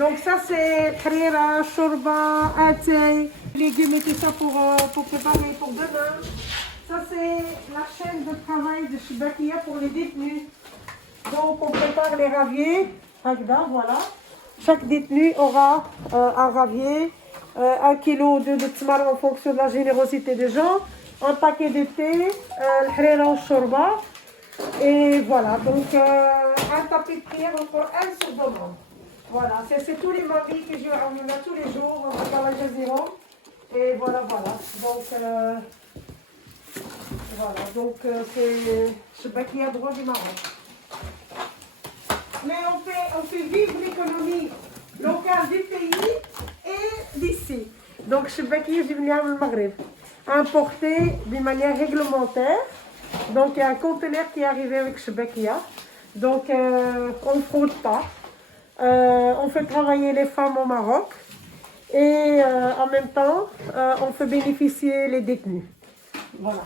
Donc ça c'est harira, shorba, atay, légumes et tout ça pour préparer pour demain. Ça c'est la chaîne de travail de Shibakia pour les détenus. Donc on prépare les raviers, voilà. Chaque détenu aura un ravier, 1 kg ou 2 de tmar en fonction de la générosité des gens, un paquet de thé, le harira au shorba. Et voilà, donc un tapis de prière en Coran sur demande. Voilà, c'est tous les maris que je ramène tous les jours, on va faire la Jazira. Et voilà. Donc c'est Shibakia droit du Maroc. Mais on fait vivre l'économie locale du pays et d'ici. Donc Shibakia du Maghreb, importé d'une manière réglementaire. Donc il y a un conteneur qui est arrivé avec Shibakia. Donc on ne fraude pas. On fait travailler les femmes au Maroc et en même temps on fait bénéficier les détenus. Voilà.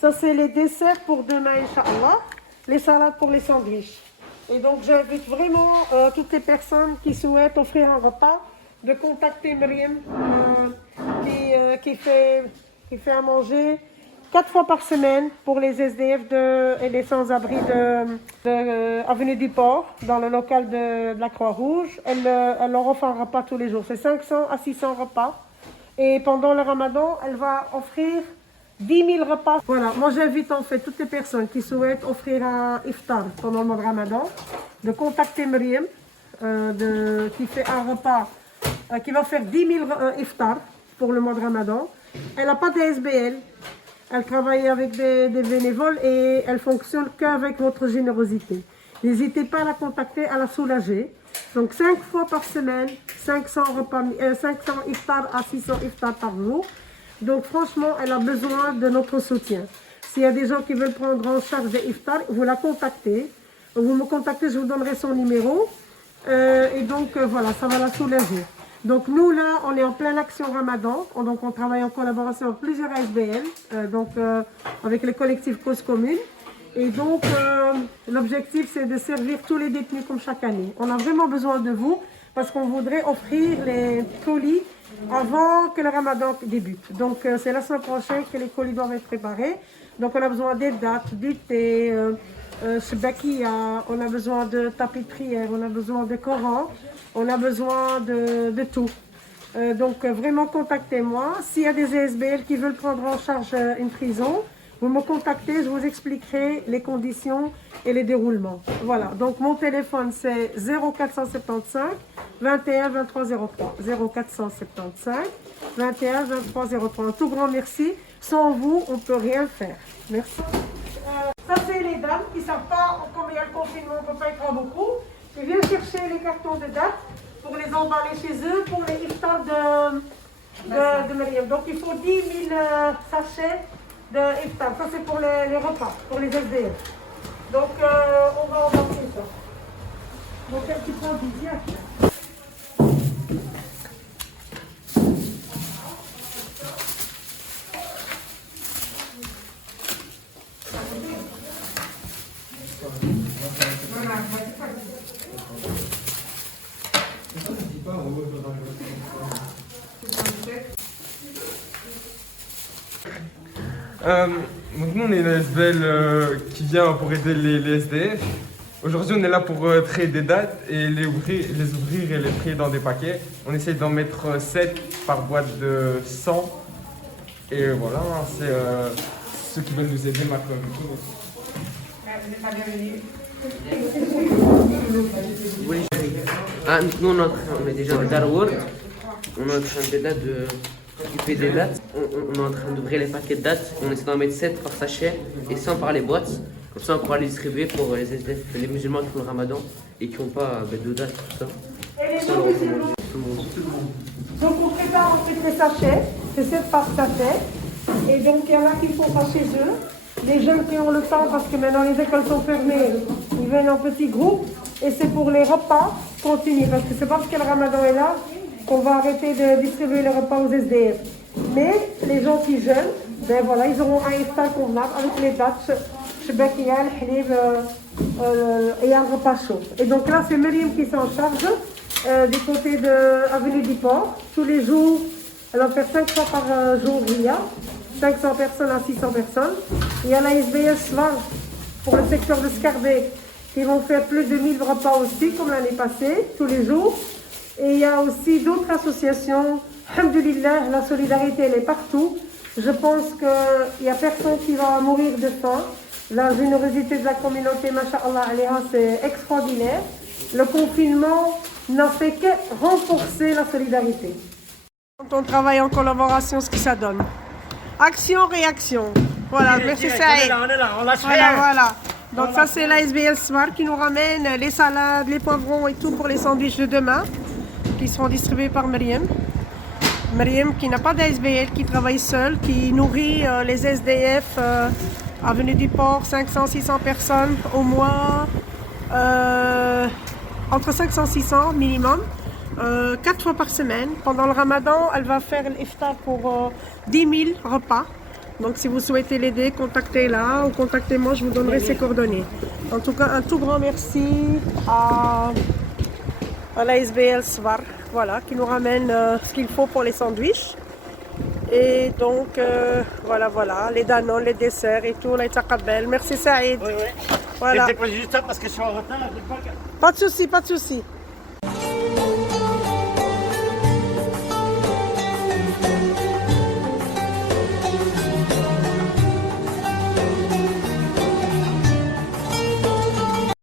Ça c'est les desserts pour demain, Inch'Allah. Les salades pour les sandwichs. Et donc j'invite vraiment toutes les personnes qui souhaitent offrir un repas de contacter Myriam qui fait à manger 4 fois par semaine pour les SDF et les sans-abri de Avenue du Port, dans le local de la Croix-Rouge. Elle leur offre un repas tous les jours. C'est 500 à 600 repas. Et pendant le Ramadan, elle va offrir 10 000 repas. Voilà, moi j'invite en fait toutes les personnes qui souhaitent offrir un iftar pendant le mois de Ramadan de contacter Myriam qui fait un repas qui va faire 10 000 iftar pour le mois de Ramadan. Elle n'a pas de SBL. Elle travaille avec des bénévoles et elle fonctionne qu'avec votre générosité. N'hésitez pas à la contacter, à la soulager. Donc 5 fois par semaine, 500 iftars à 600 iftars par jour. Donc franchement, elle a besoin de notre soutien. S'il y a des gens qui veulent prendre en charge des iftars, vous la contactez. Vous me contactez, je vous donnerai son numéro. Et donc voilà, ça va la soulager. Donc nous là, on est en pleine action Ramadan, donc on travaille en collaboration avec plusieurs SBL, avec les collectifs Cause Commune. Et donc l'objectif c'est de servir tous les détenus comme chaque année. On a vraiment besoin de vous parce qu'on voudrait offrir les colis avant que le Ramadan débute. Donc c'est la semaine prochaine que les colis doivent être préparés. Donc on a besoin des dates, du thé, Shibakia, on a besoin de tapis de prière, on a besoin de Coran, on a besoin de tout. Donc vraiment contactez-moi. S'il y a des ESBL qui veulent prendre en charge une prison, vous me contactez, je vous expliquerai les conditions et les déroulements. Voilà, donc mon téléphone c'est 0475 21 23 03. 0475 21 23 03. Un tout grand merci. Sans vous, on ne peut rien faire. Merci. Ça, c'est les dames qui ne savent pas combien le confinement, on ne peut pas être beaucoup. Ils viennent chercher les cartons de date pour les emballer chez eux pour les iftars de Myriam. Donc, il faut 10 000 sachets de iftar. Ça, c'est pour les repas, pour les SDF. Donc, on va embarquer ça. Donc, un petit peu d'hiver. Donc nous on est une SBL qui vient pour aider les SDF. Aujourd'hui on est là pour trier des dates et les ouvrir et les trier dans des paquets. On essaie d'en mettre 7 par boîte de 100. Et voilà, c'est ceux qui veulent nous aider maintenant. Oui, nous on est déjà en Darwood. On est en train de s'occuper des dates. On est en train d'ouvrir les paquets de dates. On essaie d'en mettre 7 par sachet et 100 par les boîtes. Comme ça on pourra les distribuer pour les SDF, les musulmans qui font le ramadan et qui n'ont pas de dates, tout ça. Et les non-musulmans. Donc on prépare ensuite les sachets, c'est 7 par sachet. Et donc il y en a qui ne font pas chez eux. Les jeunes qui ont le temps, parce que maintenant les écoles sont fermées, ils viennent en petits groupes. Et c'est pour les repas continus, parce que c'est pas parce que le ramadan est là qu'on va arrêter de distribuer les repas aux SDF. Mais les gens qui jeûnent, ben voilà, ils auront un iftar convenable avec les dates, Shibakia, Halib, et un repas chaud. Et donc là, c'est Myriam qui s'en charge du côté de Avenue du Port. Tous les jours, elle va faire 500 par jour il y a 500 personnes à 600 personnes. Il y a la SBS Var pour le secteur de Scarbet qui vont faire plus de 1000 repas aussi, comme l'année passée, tous les jours. Et il y a aussi d'autres associations. Alhamdulillah, la solidarité, elle est partout. Je pense qu'il n'y a personne qui va mourir de faim. La générosité de la communauté, masha'Allah, c'est extraordinaire. Le confinement n'a fait que renforcer la solidarité. Quand on travaille en collaboration, ce que ça donne. Action, réaction. Voilà, merci Saïd. On est là, on lâche Voilà, rien. voilà. Donc ça, c'est la SBS Smart qui nous ramène les salades, les poivrons et tout pour les sandwichs de demain, qui seront distribués par Myriam. Myriam qui n'a pas d'ASBL, qui travaille seule, qui nourrit les SDF Avenue du Port, 500-600 personnes au mois, entre 500 et 600 minimum, 4 fois par semaine. Pendant le ramadan, elle va faire l'iftar pour 10 000 repas. Donc si vous souhaitez l'aider, contactez-la ou contactez-moi, je vous donnerai ses coordonnées. En tout cas, un tout grand merci à la SBL Svar, voilà, qui nous ramène ce qu'il faut pour les sandwichs. Et donc, voilà, les Danone, les desserts et tout, les taqabbel. Merci Saïd. Oui, oui. Voilà. Je dépose juste ça parce que je suis en retard. Pas de souci, pas de souci.